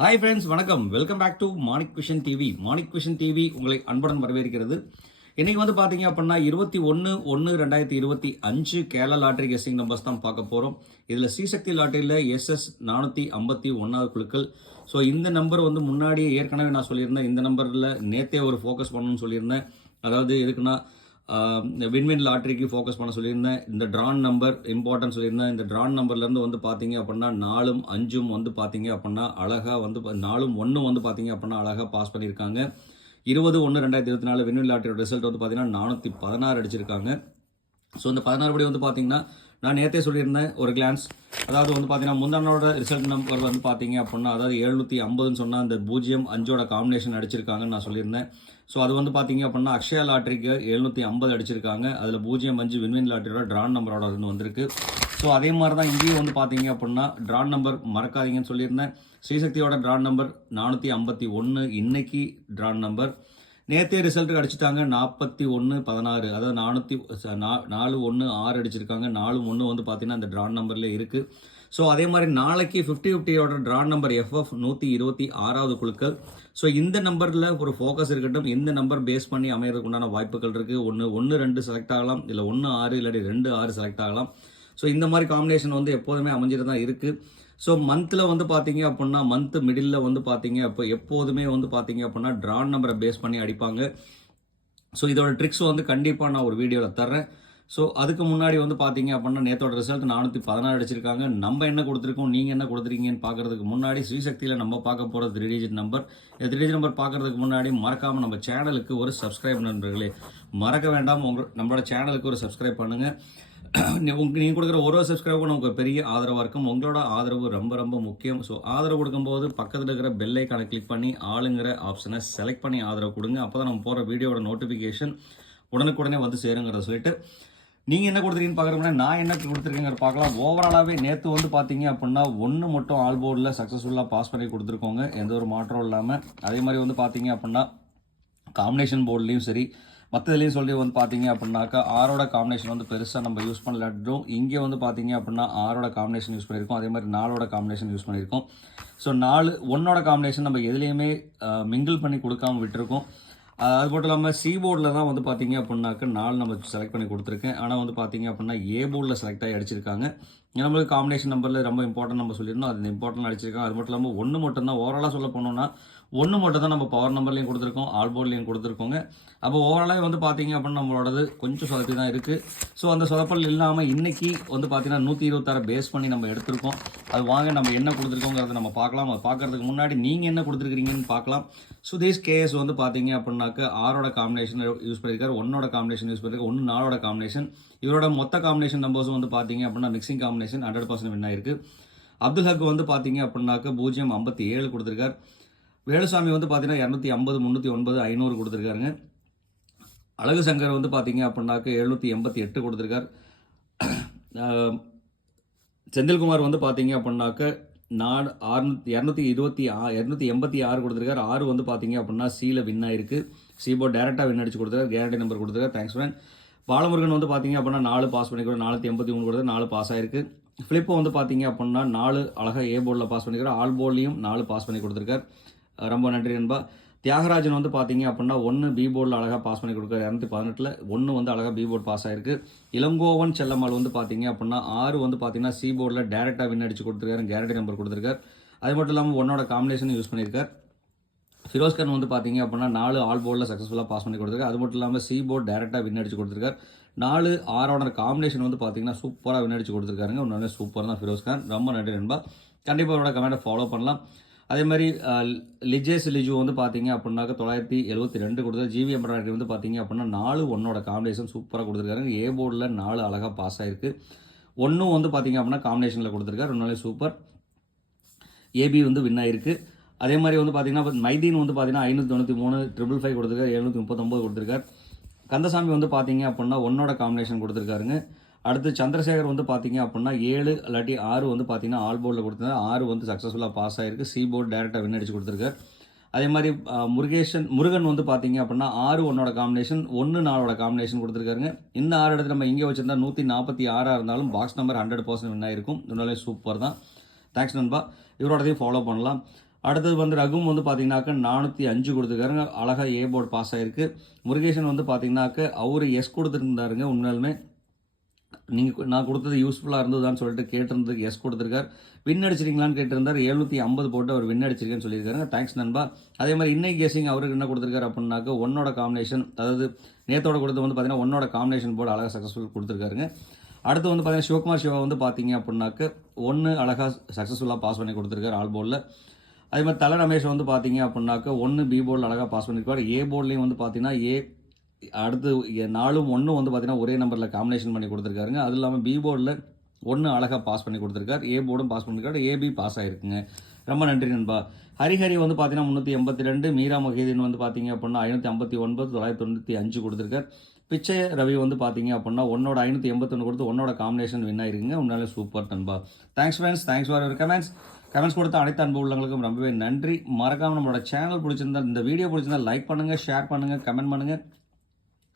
Hi friends, வணக்கம். Welcome back to Manik vision TV. Manik vision TV உங்களை அன்புடன் வரவேற்கிறது. இன்னைக்கு வந்து பார்த்தீங்க அப்படின்னா 21/1/2025 கேரளா லாட்டரி கெஸ்டிங் நம்பர்ஸ் தான் பார்க்க போகிறோம். இதில் ஸ்ரீசக்தி லாட்டரியில் SS 451வது குழுக்கள். ஸோ இந்த நம்பர் வந்து முன்னாடியே ஏற்கனவே நான் சொல்லியிருந்தேன். இந்த நம்பரில் நேற்றே ஒரு ஃபோக்கஸ் பண்ணணும்னு சொல்லியிருந்தேன். அதாவது எதுக்குன்னா வின்வின் லாட்ரிக்கு ஃபோக்கஸ் பண்ண சொல்லியிருந்தேன். இந்த ட்ரான் நம்பர் இம்பார்ட்டன்ட் சொல்லியிருந்தேன். இந்த ட்ரான் நம்பர்லேருந்து வந்து பார்த்தீங்க அப்படின்னா 4ம் 5ம் வந்து பார்த்தீங்க அப்படின்னா அழகாக வந்து 4ம் 1ம் வந்து பார்த்தீங்க அப்படின்னா அழகாக பாஸ் பண்ணியிருக்காங்க. 20/1/2024 வின்வின் லாட்டரியோட ரிசல்ட் வந்து பார்த்தீங்கன்னா 416 அடிச்சிருக்காங்க. ஸோ இந்த 16 படி வந்து பார்த்தீங்கன்னா நான் நேற்றே சொல்லியிருந்தேன் ஒரு கிளான்ஸ். அதாவது வந்து பார்த்தீங்கன்னா முந்தானோட ரிசல்ட் நம்பர் வந்து பார்த்தீங்க அப்படின்னா அதாவது 750ன்னு சொன்னால் அந்த 0-5ஓட காம்பினேஷன் அடிச்சிருக்காங்கன்னு நான் சொல்லியிருந்தேன். ஸோ அது வந்து பார்த்தீங்க அப்படின்னா அக்ஷயா லாட்ரிக்கு 750 அடிச்சிருக்காங்க. அதில் 0-5 வின்வின் லாட்டரியோட ட்ரான் நம்பரோட வந்திருக்கு. ஸோ அதே மாதிரி தான் இங்கேயும் வந்து பார்த்தீங்க அப்படின்னா ட்ரான் நம்பர் மறக்காதீங்கன்னு சொல்லியிருந்தேன். ஸ்ரீசக்தியோட ட்ரான் நம்பர் 451 இன்னைக்கு ட்ரான் நம்பர். நேற்றே ரிசல்ட்டுக்கு அடிச்சுட்டாங்க 41-16, அதாவது 416 அடிச்சிருக்காங்க. 4-1 வந்து பார்த்தீங்கன்னா அந்த ட்ரான் நம்பர்ல இருக்கு. ஸோ அதே மாதிரி நாளைக்கு 50-50யோட ட்ரான் நம்பர் FF 126வது குழுக்கள். ஸோ இந்த நம்பரில் ஒரு ஃபோக்கஸ் இருக்கட்டும். இந்த நம்பர் பேஸ் பண்ணி அமையறதுக்கு உண்டான வாய்ப்புகள் இருக்குது. 1-2 செலக்ட் ஆகலாம், இல்லை 1-6 இல்லாட்டி 2-6 செலக்ட் ஆகலாம். ஸோ இந்த மாதிரி காம்பினேஷன் வந்து எப்போதுமே அமைஞ்சிட்டு தான் இருக்குது. ஸோ மந்தில் வந்து பார்த்தீங்க அப்படின்னா மந்த் மிடில் வந்து பார்த்தீங்க அப்போ எப்போதுமே வந்து பார்த்தீங்க அப்படின்னா ட்ரான் நம்பரை பேஸ் பண்ணி அடிப்பாங்க. ஸோ இதோட ட்ரிக்ஸ் வந்து கண்டிப்பாக நான் ஒரு வீடியோவில் தர்றேன். ஸோ அதுக்கு முன்னாடி வந்து பார்த்தீங்க அப்படின்னா நேற்றோட ரிசல்ட் 416 அடிச்சிருக்காங்க. நம்ம என்ன கொடுத்துருக்கோம், நீங்கள் என்ன கொடுத்துருக்கீங்கன்னு பார்க்கறதுக்கு முன்னாடி ஸ்ரீசக்தியில் நம்ம பார்க்க போகிற 3 டிஜிட் நம்பர். இந்த 3 டிஜிட் நம்பர் பார்க்கறதுக்கு முன்னாடி மறக்காமல் நம்ம சேனலுக்கு ஒரு சப்ஸ்கிரைப் நண்பர்களே மறக்க வேண்டாம். நம்மளோட சேனலுக்கு ஒரு சப்ஸ்கிரைப் பண்ணுங்கள். நீங்கள் கொடுக்குற ஒரு சப்ஸ்கிரைபும் நமக்கு பெரிய ஆதரவாக இருக்கும். உங்களோட ஆதரவு ரொம்ப ரொம்ப முக்கியம். ஸோ ஆதரவு கொடுக்கும்போது பக்கத்தில் இருக்கிற பெல் ஐக்கானை கிளிக் பண்ணி ஆளுங்கிற ஆப்ஷனை செலக்ட் பண்ணி ஆதரவு கொடுங்க. அப்போ தான் நம்ம போகிற வீடியோட நோட்டிஃபிகேஷன் உடனுக்குடனே வந்து சேருங்கிறத சொல்லிட்டு நீங்கள் என்ன கொடுத்துருக்கீங்கன்னு பார்க்குறோம்னா நான் என்ன கொடுத்துருக்கேங்கிற பார்க்கலாம். ஓவராலாகவே நேற்று வந்து பார்த்தீங்க அப்படின்னா 1 மட்டும் ஆல் போர்டில் சக்ஸஸ்ஃபுல்லாக பாஸ் பண்ணி கொடுத்துருக்கோங்க, எந்த ஒரு மாற்றம் இல்லாமல். அதே மாதிரி வந்து பார்த்தீங்க அப்படின்னா காம்பினேஷன் போர்ட்லேயும் சரி மற்றதுலேயும் சொல்லி வந்து பார்த்தீங்க அப்படின்னாக்கா 6ஓட காம்பினேஷன் வந்து பெருசாக நம்ம யூஸ் பண்ணலாட்டும். இங்கே வந்து பார்த்தீங்க அப்படின்னா 6ஓட காம்பினேஷன் யூஸ் பண்ணியிருக்கோம். அதே மாதிரி 4ஓட காம்பினேஷன் யூஸ் பண்ணியிருக்கோம். ஸோ 1ஓட காம்பினேஷன் நம்ம எதுலேயுமே மிங்கிள் பண்ணி கொடுக்காம விட்டுருக்கோம். அது மட்டும் இல்லாமல் சி போர்டில் தான் வந்து பார்த்தீங்க அப்படின்னாக்க 4 நம்ம செலக்ட் பண்ணி கொடுத்துருக்கேன். ஆனால் வந்து பார்த்தீங்க அப்படின்னா ஏ போர்டில் செலக்ட் ஆகி அடிச்சிருக்காங்க. நம்மளுக்கு காம்பினேஷன் நம்பரில் ரொம்ப இம்பார்ட்டன்ட் நம்ம சொல்லியிருந்தோம், அது இம்பார்ட்டன்ட் அடிச்சிருக்காங்க. அது மட்டும் இல்லாமல் 1 மட்டும் தான் ஓவராலாக சொல்ல போனோம்னா 1 மட்டும் தான் நம்ம பவர் நம்பர்லையும் கொடுத்துருக்கோம், ஆல் போர்ட்லையும் கொடுத்துருக்கோங்க. அப்போ ஓவராலாக வந்து பார்த்தீங்க அப்படின்னா நம்மளோடது கொஞ்சம் சொதப்பி தான் இருக்குது. ஸோ அந்த சொதப்பல் இல்லாமல் இன்னைக்கு வந்து பார்த்தீங்கன்னா 126 பேஸ் பண்ணி நம்ம எடுத்திருக்கோம். அது வாங்க நம்ம என்ன கொடுத்துருக்கோங்கிறத நம்ம பார்க்கலாம். அது பார்க்கறதுக்கு முன்னாடி நீங்கள் என்ன கொடுத்துருக்கீங்கன்னு பார்க்கலாம். சுதேஷ் KS வந்து பார்த்தீங்க அப்படின்னாக்க 6ஓட காம்பினேஷன் யூஸ் பண்ணியிருக்காரு, 1ஓட காம்பினேஷன் யூஸ் பண்ணியிருக்காரு, 4ஓட காம்பினேஷன். இவரோட மொத்த காம்பினேஷன் நம்பர்ஸும் வந்து பார்த்தீங்க அப்படின்னா மிக்சிங் காம்பினேஷன் 100% வின் ஆயிருக்கு. அப்துல் ஹக் வந்து பார்த்தீங்க அப்படின்னாக்க 057 கொடுத்துருக்காரு. வேலுசாமி வந்து பார்த்தீங்கன்னா 250, 309, 500 கொடுத்துருக்காருங்க. அழகு சங்கர் வந்து பார்த்தீங்க அப்படின்னாக்க 788 கொடுத்துருக்காரு. செந்தில்குமார் வந்து பார்த்தீங்க அப்படின்னாக்க 286 கொடுத்துருக்காரு. 6 வந்து பார்த்தீங்க அப்படின்னா சீல வின் ஆயிருக்கு. சீபோர்ட் டேரெக்டாக வின் அடிச்சு கொடுத்துருக்காரு. கேரண்டி நம்பர் கொடுத்துருக்காரு. Thanks friend. பாலமுருகன் வந்து பார்த்தீங்க அப்படின்னா 4 பாஸ் பண்ணிக்கிறோம். 483 கொடுத்து 4 பாஸ் ஆயிருக்கு. ஃபிளிப்போ வந்து பார்த்தீங்க அப்படின்னா 4 அழகாக ஏ போர்டில் பாஸ் பண்ணிக்கிறோம். ஆல் போர்ட்லையும் 4 பாஸ் பண்ணி கொடுத்துருக்காரு. ரொம்ப நன்றி நண்பா. தியாகராஜன் வந்து பார்த்தீங்க அப்படின்னா 1 பி போர்டில் அழகாக பாஸ் பண்ணி கொடுக்குறாரு. 218ல் 1 வந்து அழகாக பி போர்டு பாஸ் ஆயிருக்கு. இளங்கோவன் செல்லம்மாள் வந்து பார்த்தீங்க அப்படின்னா 6 வந்து பார்த்தீங்கன்னா சி போர்டில் டேரெக்டாக வின் அடிச்சு கொடுத்துருக்காரு. கேரண்டி நம்பர் கொடுத்துருக்காரு. அது மட்டும் இல்லாமல் 1ஓட காம்பினேஷன் யூஸ் பண்ணியிருக்கார். ஃபிரோஸ்கான் வந்து பார்த்தீங்க அப்படின்னா 4 ஆல் போர்டில் சக்ஸஸ்ஃபுல்லாக பாஸ் பண்ணி கொடுத்துருக்காரு. அது மட்டும் இல்லாமல் சி போர்டு டேரெக்டாக வின் அடிச்சு கொடுத்துருக்காரு. 4 6ஓட காம்பினேஷன் வந்து பார்த்தீங்கன்னா சூப்பராக வின் அடிச்சு கொடுத்துருக்காருங்க. ஒன்று சூப்பர் தான் ஃபிரோஸ்கான். ரொம்ப நன்றி நண்பா. கண்டிப்பாக அவரோட கமெண்ட்டை ஃபாலோ பண்ணலாம். அதே மாதிரி லிஜு வந்து பார்த்தீங்க அப்படின்னாக்க 972 கொடுத்தாரு. ஜிவி எம்ப்ராய்டரி வந்து பார்த்தீங்க அப்படின்னா 4 1ஓட காம்பினேஷன் சூப்பராக கொடுத்துருக்காரு. ஏ போர்டில் 4 அழகாக பாஸ் ஆயிருக்கு. 1 வந்து பார்த்தீங்க அப்படின்னா காம்பினேஷனில் கொடுத்துருக்காரு. ரெண்டு சூப்பர். ஏபி வந்து வின் ஆயிருக்கு. அதே மாதிரி வந்து பார்த்தீங்கன்னா மைதீன் வந்து பார்த்தீங்கன்னா 593 555 கொடுத்துருக்காரு. 739 கொடுத்துருக்காரு. கந்தசாமி வந்து பார்த்தீங்க அப்படின்னா 1ஓட காம்பினேஷன் கொடுத்துருக்காருங்க. அடுத்து சந்திரசேகர் வந்து பார்த்தீங்க அப்படின்னா 7 இல்லாட்டி 6 வந்து பார்த்தீங்கன்னா ஆல் போர்டில் கொடுத்துருந்தாரு. 6 வந்து சக்ஸஸ்ஃபுல்லாக பாஸ் ஆயிருக்கு. சி போர்டு டேரெக்டாக வின் அடிச்சு கொடுத்துருக்காரு. அதே மாதிரி முருகன் வந்து பார்த்தீங்க அப்படின்னா 6 1ஓட காம்பினேஷன், 1 4ஓட காம்பினேஷன் கொடுத்துருக்காருங்க. இந்த 6 இடத்துல நம்ம இங்கே வச்சிருந்தா 146 இருந்தாலும் பாக்ஸ் நம்பர் 100% வின் ஆயிருக்கும். இதனாலே சூப்பர் தான். தேங்க்ஸ் நண்பா. இவரோடதையும் ஃபாலோ பண்ணலாம். அடுத்தது வந்து ரகும் வந்து பார்த்தீங்கன்னாக்க 405 கொடுத்துருக்காருங்க, அழகாக ஏ போர்டு பாஸ் ஆகிருக்கு. முருகேசன் வந்து பார்த்தீங்கன்னாக்க அவர் எஸ் கொடுத்துருந்தாருங்க. உண்மையாலுமே நான் கொடுத்தது யூஸ்ஃபுல்லாக இருந்ததுன்னு சொல்லிட்டு கேட்டிருந்ததுக்கு எஸ் கொடுத்துருக்கார். வின் அடிச்சிருக்கீங்களான்னு கேட்டிருந்தார். 750 போட்டு அவர் வின் அடிச்சிருக்கேன்னு சொல்லியிருக்காருங்க. தேங்க்ஸ் நண்பா. அதே மாதிரி இன்னைக்கு கெஸிங் அவருக்கு என்ன கொடுத்துருக்காரு அப்படின்னாக்க ஒன்னோட காம்பினேஷன், அதாவது நேத்தோட கொடுத்து வந்து பார்த்தீங்கன்னா ஒன்னோட காம்பினேஷன் போர்டு அழகாக சக்ஸஸ்ஃபுல் கொடுத்துருக்காருங்க. அடுத்து வந்து பார்த்தீங்கன்னா சிவகுமார் சிவா வந்து பார்த்தீங்க அப்படின்னாக்க 1 அழகாக சக்ஸஸ்ஃபுல்லாக பாஸ் பண்ணி கொடுத்துருக்காரு ஆல் போர்டில். அதே மாதிரி தலை ரமேஷ் வந்து பார்த்தீங்க அப்படின்னாக்க 1 பி போர்டில் அழகாக பாஸ் பண்ணியிருக்காரு. ஏ போர்ட்லேயும் வந்து பார்த்தீங்கன்னா அடுத்து 4ம் 1 வந்து பார்த்தீங்கன்னா ஒரே நம்பரில் காம்பினேஷன் பண்ணி கொடுத்துருக்காருங்க. அது இல்லாமல் பி போர்டில் 1 அழகாக பாஸ் பண்ணி கொடுத்துருக்காரு. ஏ போர்டும் பாஸ் பண்ணியிருக்காரு. ஏபி பாஸ் ஆகிருக்குங்க. ரொம்ப நன்றி நண்பா. ஹரிஹரி வந்து பார்த்தீங்கன்னா 382, மீரா மொஹிதீன் வந்து பார்த்தீங்க அப்படின்னா 559, 995 கொடுத்துருக்காரு. பிச்சை ரவி வந்து பார்த்தீங்க அப்படின்னா 1ஓட 581 கொடுத்து 1ஓட காம்பினேஷன் வின் ஆயிருக்குங்க. உன்னாலே சூப்பர் நண்பா. Thanks friends, thanks for your comments கொடுத்த அனைத்து அன்பு உள்ளவங்களுக்கும் ரொம்பவே நன்றி. மறக்காமல் நம்மளோட சேனல் பிடிச்சிருந்தா, இந்த வீடியோ பிடிச்சிருந்தா லைக் பண்ணுங்கள், ஷேர் பண்ணுங்கள், கமெண்ட் பண்ணுங்கள்.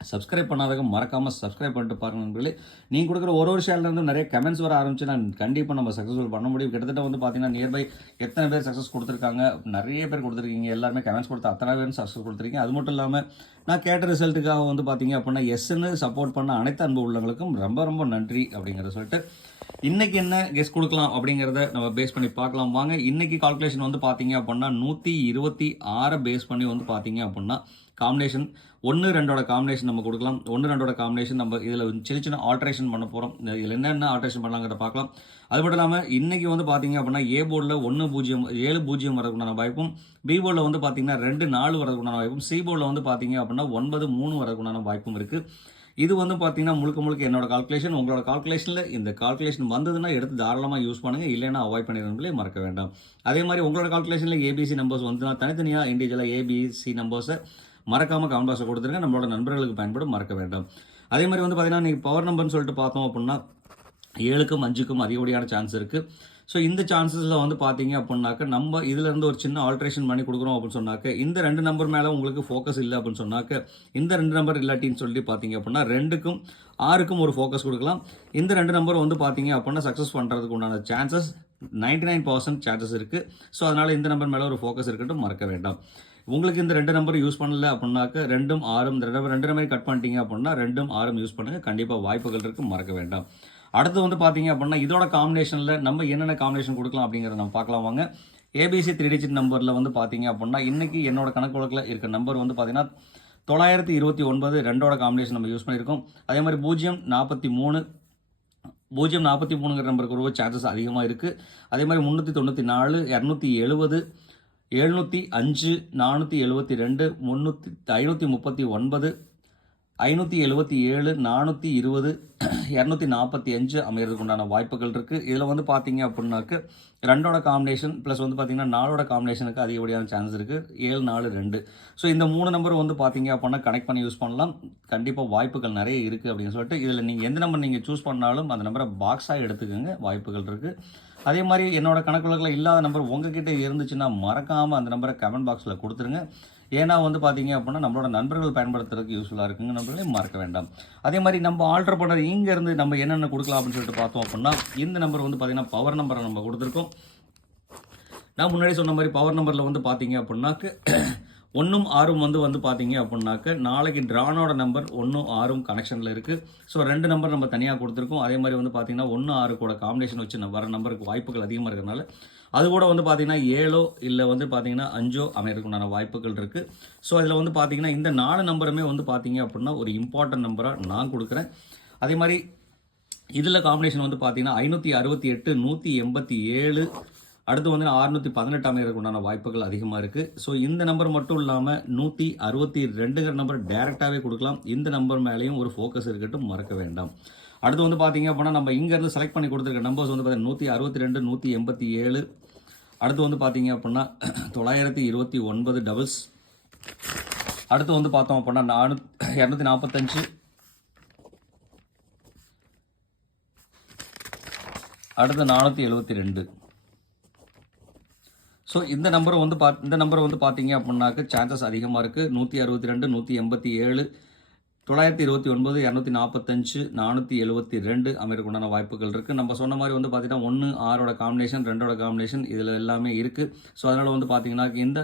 சப்ஸ்கிரைப் பண்ணாதவங்க மறக்காமல் சப்ஸ்கிரைப் பண்ணிட்டு பாருங்க நண்பர்களே. நீங்கள் கொடுக்குற ஒரு ஷேர்லேருந்து நிறைய கமெண்ட்ஸ் வர ஆரம்பிச்சு நான் கண்டிப்பாக நம்ம சக்ஸஸ்ஃபுல் பண்ண முடியும். கிட்டத்தட்ட வந்து பார்த்தீங்கன்னா நியர்பை எத்தனை பேர் சக்ஸஸ் கொடுத்துருக்காங்க, நிறைய பேர் கொடுத்துருக்கீங்க. எல்லாருமே கமெண்ட்ஸ் கொடுத்து அத்தனை பேர் சக்ஸஸ் கொடுத்துருக்கீங்க. அது மட்டும் இல்லாமல் நான் கேட்ட ரிசல்ட்டுக்காக வந்து பார்த்தீங்க அப்படின்னா எஸ்ன்னு சப்போர்ட் பண்ண அனைத்து அன்பு உள்ளவங்களுக்கும் ரொம்ப ரொம்ப நன்றி அப்படிங்கிறத சொல்லிட்டு இன்றைக்கி என்ன கெஸ் கொடுக்கலாம் அப்படிங்கிறத நம்ம பேஸ் பண்ணி பார்க்கலாம் வாங்க. இன்றைக்கி கால்குலேஷன் வந்து பார்த்தீங்க அப்படின்னா 126 பேஸ் பண்ணி வந்து பார்த்தீங்க அப்படின்னா காம்பினேஷன் 1-2ஓட காம்பினேஷன் நம்ம கொடுக்கலாம். 1-2ஓட காம்பினேஷன் நம்ம இதில் சின்ன சின்ன ஆல்ட்ரேஷன் பண்ண போகிறோம். இதில் என்னென்ன ஆல்ட்ரேஷன் பண்ணலாங்கிறத பார்க்கலாம். அது மட்டும் இல்லாமல் இன்றைக்கி வந்து பார்த்தீங்க அப்படின்னா ஏ போர்டில் 7-0 வரதுக்குண்டான வாய்ப்பும், பி போர்டில் வந்து பார்த்தீங்கன்னா 2-4 வரதுக்குண்டான வாய்ப்பும், சி போர்டில் வந்து பார்த்தீங்க அப்படின்னா 9-3 வரதுக்குண்டான வாய்ப்பும் இருக்குது. இது வந்து பார்த்தீங்கன்னா முழுக்க என்னோட கால்குலேஷன். உங்களோட கால்குலேஷனில் இந்த கால்குலேஷன் வந்ததுன்னா எடுத்து தாராளமாக யூஸ் பண்ணுங்கள், இல்லைன்னா அவாய்ட் பண்ணிடுறவங்களே மறக்க வேண்டாம். அதே மாதிரி உங்களோட கால்குலேஷனில் ஏபிசி நம்பர்ஸ் வந்துன்னா தனித்தனியாக இண்டிவிஜுவலாக ஏபிசி நம்பர்ஸை மறக்காமல் கமெண்ட் பாக்ஸை கொடுத்துருங்க. நம்மளோட நண்பர்களுக்கு பயன்படும், மறக்க வேண்டாம். அதே மாதிரி வந்து பார்த்தீங்கன்னா நீங்கள் பவர் நம்பர்னு சொல்லிட்டு பார்த்தோம் அப்படின்னா 7க்கும் 5க்கும் அதிகப்படியான சான்ஸ் இருக்குது. ஸோ இந்த சான்சஸில் வந்து பார்த்தீங்க அப்படின்னாக்க நம்ம இதிலேருந்து ஒரு சின்ன ஆல்ட்ரேஷன் பண்ணி கொடுக்குறோம் அப்படின்னு சொன்னாக்க இந்த 2 நம்பர் மேலே உங்களுக்கு ஃபோக்கஸ் இல்லை அப்படின்னு சொன்னாக்க இந்த 2 நம்பர் இல்லாட்டின்னு சொல்லி பார்த்தீங்க அப்படின்னா 2க்கும் 6க்கும் ஒரு ஃபோக்கஸ் கொடுக்கலாம். இந்த 2 நம்பர் வந்து பார்த்தீங்க அப்படின்னா சக்ஸஸ் பண்ணுறதுக்கு உண்டான சான்சஸ் 99% சான்சஸ் இருக்குது. ஸோ அதனால் இந்த நம்பர் மேலே ஒரு ஃபோக்கஸ் இருக்கட்டும், மறக்க வேண்டாம். உங்களுக்கு இந்த 2 நம்பர் யூஸ் பண்ணல அப்படின்னாக்க 2ம் 6ம் 2 மாதிரி கட் பண்ணிட்டீங்க அப்படின்னா 2ம் 6ம் யூஸ் பண்ணுங்கள். கண்டிப்பாக வாய்ப்புகள் இருக்குது, மறக்க வேண்டாம். அடுத்து வந்து பார்த்தீங்க அப்படின்னா இதோட காம்பினேஷனில் நம்ம என்னென்ன காம்பினேஷன் கொடுக்கலாம் அப்படிங்கிறத நம்ம பார்க்கலாம் வாங்க. ஏபிசி 3 டிஜிட் நம்பரில் வந்து பார்த்தீங்க அப்படின்னா இன்றைக்கி என்னோட கணக்கு வழக்கில் இருக்க நம்பர் வந்து பார்த்தீங்கன்னா 929 2ஓட காம்பினேஷன் நம்ம யூஸ் பண்ணியிருக்கோம். அதே மாதிரி 043 043ங்கிற நம்பருக்கு ஒரு சான்சஸ் அதிகமாக இருக்குது. அதே மாதிரி 394 270 705 472 539 577 420 245 அமைகிறதுக்கு உண்டான வாய்ப்புகள் இருக்குது. இதில் வந்து பார்த்தீங்க அப்படின்னாக்க 2ஓட காம்பினேஷன் ப்ளஸ் வந்து பார்த்தீங்கன்னா 4ஓட காம்பினேஷனுக்கு அதிகப்படியான சான்ஸ் இருக்குது. 7 4 2. ஸோ இந்த 3 நம்பர் வந்து பார்த்தீங்க அப்படின்னா கனெக்ட் பண்ணி யூஸ் பண்ணலாம். கண்டிப்பாக வாய்ப்புகள் நிறைய இருக்குது அப்படின்னு சொல்லிட்டு இதில் நீங்கள் எந்த நம்பர் நீங்கள் சூஸ் பண்ணாலும் அந்த நம்பரை பாக்ஸாக எடுத்துக்கோங்க, வாய்ப்புகள் இருக்குது. அதே மாதிரி என்னோட கணக்குகளில் இல்லாத நம்பர் உங்ககிட்ட இருந்துச்சுன்னா மறக்காமல் அந்த நம்பரை கமெண்ட் பாக்ஸில் கொடுத்துருங்க. ஏன்னா வந்து பார்த்தீங்க அப்படின்னா நம்மளோட நண்பர்கள் பயன்படுத்துறதுக்கு யூஸ்ஃபுல்லாக இருக்குங்க, நம்பர்களே மறக்க வேண்டாம். அதே மாதிரி நம்ம ஆல்டர் பண்ணுறது இங்கேருந்து நம்ம என்னென்ன கொடுக்கலாம் அப்படின்னு சொல்லிட்டு பார்த்தோம் அப்படின்னா இந்த நம்பர் வந்து பார்த்தீங்கன்னா பவர் நம்பரை நம்ம கொடுத்துருக்கோம். நான் முன்னாடி சொன்ன மாதிரி பவர் நம்பரில் வந்து பார்த்தீங்க அப்படின்னாக்க 1ம் 6ம் வந்து பார்த்தீங்க அப்படின்னாக்க நாளைக்கு ட்ரானோட நம்பர் 1ம் 6ம் கனெக்ஷனில் இருக்குது. ஸோ 2 நம்பர் நம்ம தனியாக கொடுத்துருக்கோம். அதே மாதிரி வந்து பார்த்தீங்கன்னா 1 6 கூட காம்பினேஷன் வச்சு வர நம்பருக்கு வாய்ப்புகள் அதிகமாக இருக்கிறதுனால அது கூட வந்து பார்த்தீங்கன்னா 7 இல்லை வந்து பார்த்தீங்கன்னா 5 அமையறதுக்குண்டான வாய்ப்புகள் இருக்குது. ஸோ அதில் வந்து பார்த்தீங்கன்னா இந்த 4 நம்பருமே வந்து பார்த்தீங்க அப்படின்னா ஒரு இம்பார்ட்டன்ட் நம்பராக நான் கொடுக்குறேன். அதே மாதிரி இதில் காம்பினேஷன் வந்து பார்த்தீங்கன்னா 568 187 அடுத்து வந்து 618 அமைகிறதுக்கு உண்டான வாய்ப்புகள் அதிகமாக இருக்குது. ஸோ இந்த நம்பர் மட்டும் இல்லாமல் 162ங்கிற நம்பர் டைரெக்டாகவே கொடுக்கலாம். இந்த நம்பர் மேலேயும் ஒரு ஃபோக்கஸ் இருக்கட்டும், மறக்க வேண்டாம். அடுத்து வந்து பார்த்தீங்க அப்படின்னா நம்ம இங்கேருந்து செலக்ட் பண்ணி கொடுத்துருக்க நம்பர்ஸ் வந்து பார்த்தீங்கன்னா 162 187 அடுத்து வந்து பார்த்தீங்க அப்படின்னா 929 டபுள்ஸ். அடுத்து வந்து பார்த்தோம் அப்படின்னா 245 அடுத்து 472. ஸோ இந்த நம்பரை வந்து பார்த்தீங்க அப்படின்னாக்க சான்சஸ் அதிகமாக இருக்குது. 162 187 929, 245, 472 அமையறதுக்கு உண்டான வாய்ப்புகள் இருக்குது. நம்ம சொன்ன மாதிரி வந்து பார்த்தீங்கன்னா 1, 6ஓட காம்பினேஷன், 2ஓட காம்பினேஷன் இதில் எல்லாமே இருக்குது. ஸோ அதனால் வந்து பார்த்தீங்கன்னா இந்த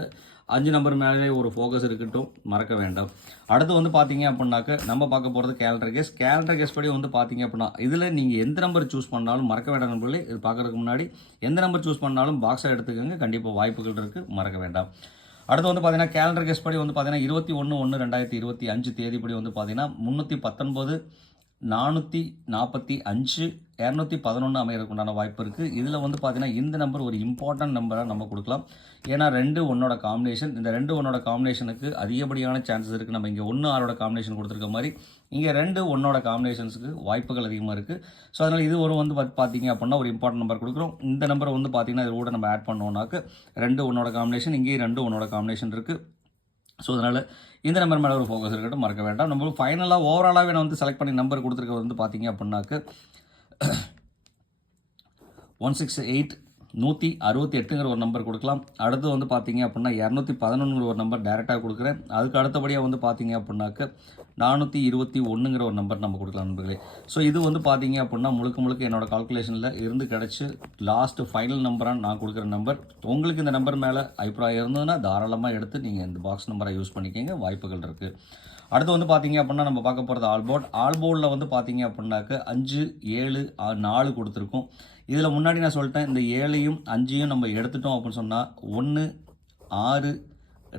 5 நம்பர் மேலே ஒரு ஃபோக்கஸ் இருக்கட்டும், மறக்க வேண்டாம். அடுத்து வந்து பார்த்தீங்க அப்படின்னாக்க நம்ம பார்க்க போகிறது கேலண்டர் கேஸ். கேலண்டர் கேஸ் படி வந்து பார்த்தீங்க அப்படின்னா இதில் நீங்கள் எந்த நம்பர் சூஸ் பண்ணாலும் மறக்க வேண்டாம் நண்பர்களே. இது பார்க்குறதுக்கு முன்னாடி எந்த நம்பர் சூஸ் பண்ணாலும் பாக்ஸாக எடுத்துக்கோங்க, கண்டிப்பாக வாய்ப்புகள் இருக்குது, மறக்க வேண்டாம். அடுத்து வந்து பார்த்தீங்கன்னா கேலண்டர் கேஸ் படி வந்து பார்த்தீங்கன்னா 21/1/2025 தேதிப்படி வந்து பார்த்தீங்கன்னா 319, 445, 211 அமையறதுக்கு உண்டான வாய்ப்பு இருக்குது. இதில் வந்து பார்த்தீங்கன்னா இந்த நம்பர் ஒரு இம்பார்ட்டன்ட் நம்பராக நம்ம கொடுக்கலாம். ஏன்னா 2, 1ஓட காம்பினேஷன், இந்த 2, 1ஓட காம்பினேஷனுக்கு அதிகப்படியான சான்சஸ் இருக்குது. நம்ம இங்கே 1, 6ஓட காம்பினேஷன் கொடுத்துருக்க மாதிரி இங்கே 2, 1ஓட காம்பினேஷன்ஸுக்கு வாய்ப்புகள் அதிகமாக இருக்குது. ஸோ அதனால் இது ஒரு வந்து பார்த்தீங்க அப்படின்னா ஒரு இம்பார்ட்டன்ட் நம்பர் கொடுக்குறோம். இந்த நம்பரை வந்து பார்த்தீங்கன்னா இது கூட நம்ம ஆட் பண்ணோம்னாக்க 2, 1ஓட காம்பினேஷன், இங்கேயும் 2, 1ஓட காம்பினேஷன் இருக்குது. ஸோ அதனால் இந்த நம்பர் மேலே ஒரு ஃபோக்கஸ் இருக்கட்டும், மறக்க வேண்டாம். நம்ம ஃபைனலாக ஓவராலாகவே நான் வந்து செலக்ட் பண்ணி நம்பர் கொடுத்துருக்க வந்து பார்த்தீங்க அப்படின்னாக்க 168, 168ங்கிற ஒரு நம்பர் கொடுக்கலாம். அடுத்து வந்து பார்த்தீங்க அப்படின்னா 211ங்கிற ஒரு நம்பர் டேரெக்டாக கொடுக்குறேன். அதுக்கு அடுத்தபடியாக வந்து பார்த்தீங்க அப்படின்னாக்க 421ங்கிற ஒரு நம்பர் நம்ம கொடுக்கலாம் நண்பர்களே. ஸோ இது வந்து பார்த்தீங்க அப்படின்னா முழுக்க என்னோடய கால்குலேஷனில் இருந்து கிடச்சி லாஸ்ட்டு ஃபைனல் நம்பராக நான் கொடுக்குற நம்பர். உங்களுக்கு இந்த நம்பர் மேலே அபிப்பிராயம் இருந்ததுன்னா தாராளமாக எடுத்து நீங்கள் இந்த பாக்ஸ் நம்பரை யூஸ் பண்ணிக்கோங்க, வாய்ப்புகள் இருக்குது. அடுத்து வந்து பார்த்தீங்க அப்படின்னா நம்ம பார்க்க போகிறது ஆல்போர்டில் வந்து பார்த்தீங்க அப்படின்னாக்க 5, 7, 4 கொடுத்துருக்கோம். இதில் முன்னாடி நான் சொல்லிட்டேன், இந்த 7ஐயும் 5ஐயும் நம்ம எடுத்துட்டோம் அப்படின்னு சொன்னால் 1, 6,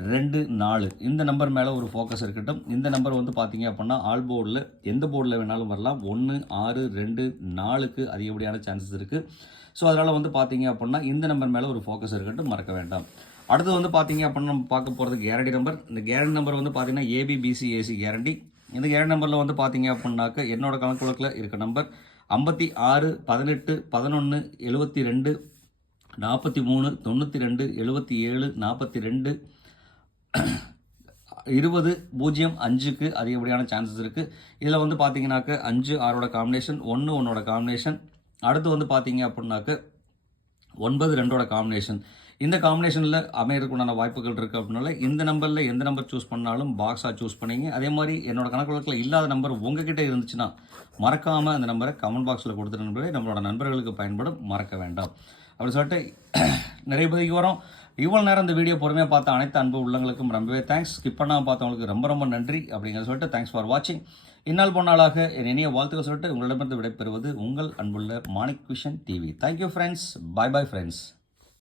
2, 4 இந்த நம்பர் மேலே ஒரு ஃபோக்கஸ் இருக்கட்டும். இந்த நம்பர் வந்து பார்த்தீங்க அப்படின்னா ஆல்போர்டில் எந்த போர்டில் வேணாலும் வரலாம். 1, 6, 2, 4க்கு அதிகப்படியான சான்சஸ் இருக்குது. ஸோ அதனால் வந்து பார்த்தீங்க அப்படின்னா இந்த நம்பர் மேலே ஒரு ஃபோக்கஸ் இருக்கட்டும், மறக்க வேண்டாம். அடுத்து வந்து பார்த்தீங்க அப்படின்னா நம்ம பார்க்க போகிறது கேரண்டி நம்பர். இந்த கேரண்டி நம்பர் வந்து பார்த்தீங்கன்னா ABBCAC கேரண்டி. இந்த கேரண்டி நம்பரில் வந்து பார்த்தீங்க அப்படின்னாக்க என்னோட கணக்குலக்கில் இருக்க நம்பர் 56, 18, 11, 72, 43, 92, 77, 42, 20, 05க்கு அதிகப்படியான சான்சஸ் இருக்குது. இதில் வந்து பார்த்தீங்கன்னாக்க 5, 6ஓட காம்பினேஷன், 1, 1ஓட காம்பினேஷன், அடுத்து வந்து பார்த்தீங்க அப்படின்னாக்க 9, 2ஓட காம்பினேஷன். இந்த காம்பினேஷனில் அமையறதுக்குண்டான வாய்ப்புகள் இருக்குது. அப்படின்னால இந்த நம்பரில் எந்த நம்பர் சூஸ் பண்ணாலும் பாக்ஸாக சூஸ் பண்ணிங்க. அதே மாதிரி என்னோட கணக்கு இல்லாத நம்பர் உங்ககிட்ட இருந்துச்சுன்னா மறக்காமல் அந்த நம்பரை கமெண்ட் பாக்ஸில் கொடுத்துட்டு நண்பர்களே, நம்மளோட நண்பர்களுக்கு பயன்படும், மறக்க வேண்டாம். அப்படி சொல்லிட்டு நிறைய பதிவுக்கு வரோம். இவ்வளோ நேரம் இந்த வீடியோ பொறுமையாக பார்த்த அனைத்து அன்பு உள்ளங்களுக்கும் ரொம்பவே தேங்க்ஸ். ஸ்கிப் பண்ணாமல் பார்த்தவங்களுக்கு ரொம்ப நன்றி அப்படிங்கிறத சொல்லிட்டு தேங்க்ஸ் ஃபார் வாட்சிங். இந்நாள் பொன்னாளாக என் இனிய வாழ்த்துக்கள் சொல்லிட்டு உங்களிடமிருந்து விடைபெறுவது உங்கள் அன்புள்ள Manik vision TV. Thank you friends. Bye friends.